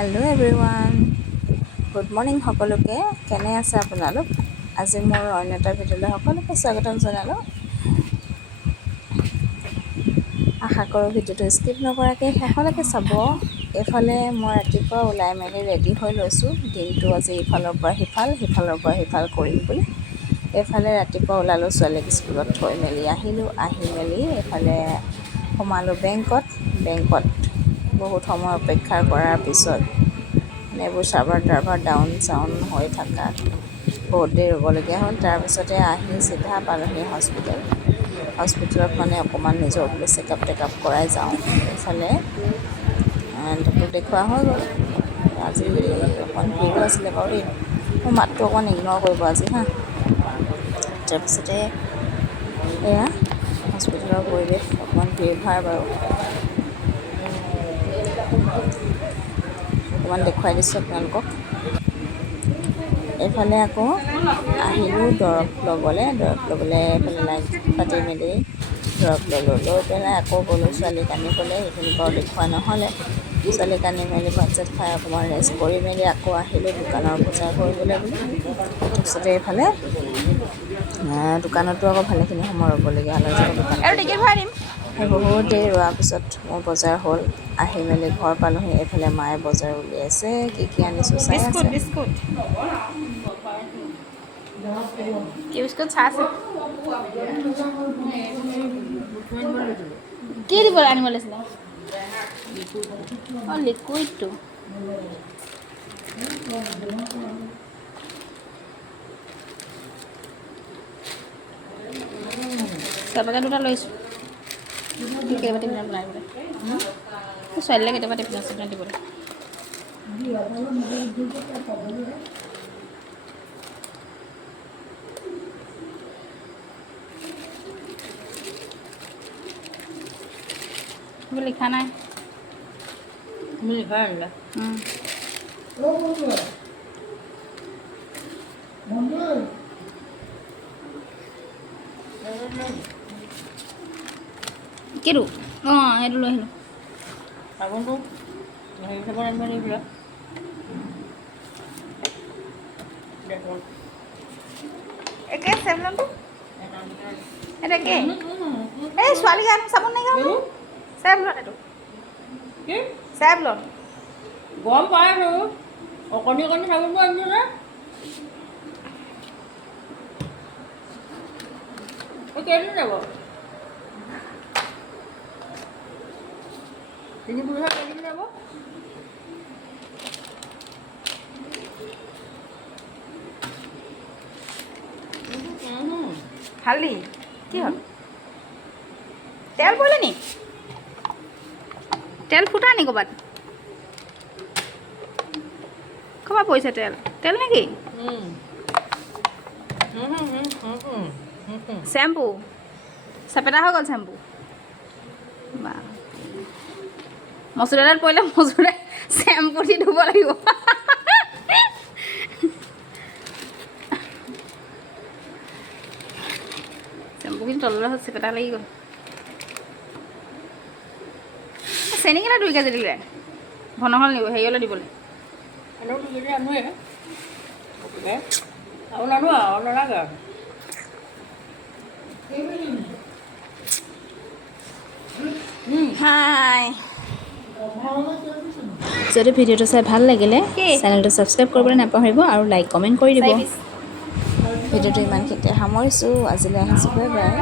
Hello' everyone, good morning সকলোকে। কেনে আছে আপোনালোক? আজি মোৰ অন্য এটা ভিডিঅ'লৈ সকলোকে স্বাগতম জনালোঁ। আশা কৰোঁ ভিডিঅ'টো স্কিপ নকৰাকৈ শেষলৈকে চাব। এইফালে মই ৰাতিপুৱা ওলাই মেলি ৰেডি হৈ লৈছোঁ। দিনটো আজি ইফালৰ পৰা সিফাল সিফালৰ পৰা সিফাল কৰিম বুলি। এইফালে ৰাতিপুৱা ওলালোঁ, ছোৱালীক স্কুলত থৈ মেলি আহিলোঁ। আহি মেলি এইফালে সোমালোঁ বেংকত। বহুত সময় অপেক্ষা কৰাৰ পিছত এইবোৰ চাৰ্ভাৰ ডাউন হৈ থকাত বহুত দেৰি ৰ'বলগীয়া হ'ল। তাৰপিছতে আহি চিধা পালোহি হস্পিটেলত মানে অকণমান নিজৰ বোলে চেকআপ কৰাই যাওঁ। এইফালে ডক্টৰ দেখুওৱা হৈ গ'ল। আজি অকণমান ভিৰো আছিলে বাৰু দেই, মোৰ মাতটো অকণমান ইগন'ৰ কৰিব আজি হা। তাৰপিছতে এয়া হস্পিটেলৰ পৰিৱেশ অকণমান ভিৰ ভাৰ বাৰু, অকণমান দেখুৱাই দিছোঁ আপোনালোকক। এইফালে আকৌ আহিলোঁ দৰৱ ল'বলৈ এইফালে লাইন পাতি মেলি দৰৱ ল'লোঁ। লৈ পেলাই আকৌ গ'লোঁ ছোৱালীক আনিবলৈ। সেইখিনি বাৰু দেখুওৱা নহ'লে। ছোৱালীক আনি মেলি ভাত চাত খাই অকণমান ৰেষ্ট কৰি মেলি আকৌ আহিলোঁ দোকানৰ বজাৰ কৰিবলৈ বুলি। তাৰপিছতে এইফালে দোকানতো আকৌ ভালেখিনি সময় ৰ'বলগীয়া হ'ল। সেই বহুত দেৰি ৰোৱাৰ পিছত মোৰ বজাৰ হ'ল। আহি মেলি ঘৰ পালোঁহি। এইফালে মায়ে বজাৰ উলিয়াইছে, কি আনিছোঁ চাই আছে। বিস্কুট চাহ আছে। কি দিব আনিব লৈছিলে? অঁ, লিকুইডটো। চাহ দুটা লৈছোঁ। কেতিয়াবা টিফিনত বনাই দিবলৈ, ছোৱালীলৈ কেতিয়াবা টিফিনত দিবলৈ। এইবোৰ লিখা নাই। তুমি লিখা আনিলা? কিটো? অঁ, সেইটো লৈ আহিলোঁ। চাবোনটো হেৰি চাবোন আনিব নিদিলা? একে চেভলনটো এটা একে। এই ছোৱালী গান চাবোন নাই গাওঁ চেভলন, এইটো কি চেভলন। গম পাইছোঁ, অকণি চাবোনটো আনিছোঁ যে। কেইদিন যাব? 3 পুৰুষৰ কেইদিন যাব? হালধি কি হ'ল? তেল পৰিলে নি? তেল ফুটা নি ক'ৰবাত? ক'ৰবাত পৰিছে তেল নেকি? চেম্পু চেপেটা হৈ গ'ল চেম্পু। বা মচুৰ দাইলত পৰিলে মচুৰে চেম্পু দি ধুব লাগিব। চেম্পুখিনি তললৈ চেপেটা লাগি গ'ল। চেনি কেলে 2 কেজি দিলে? ঘন নিব হেৰিয়লৈ দিবলৈ। আৰু 2 কেজি আনোৱে আৰু নানো আৰু নালাগে আৰু। হাই, যদি ভিডিঅ'টো চাই ভাল লাগিলে কি চেনেলটো ছাবস্ক্ৰাইব কৰিবলৈ নাপাহৰিব আৰু লাইক কমেণ্ট কৰি দিব। 4 পিচ। ভিডিঅ'টো ইমানখিনিতে সামৰিছোঁ। আজিলৈ আহিছোঁ, বাই বাই।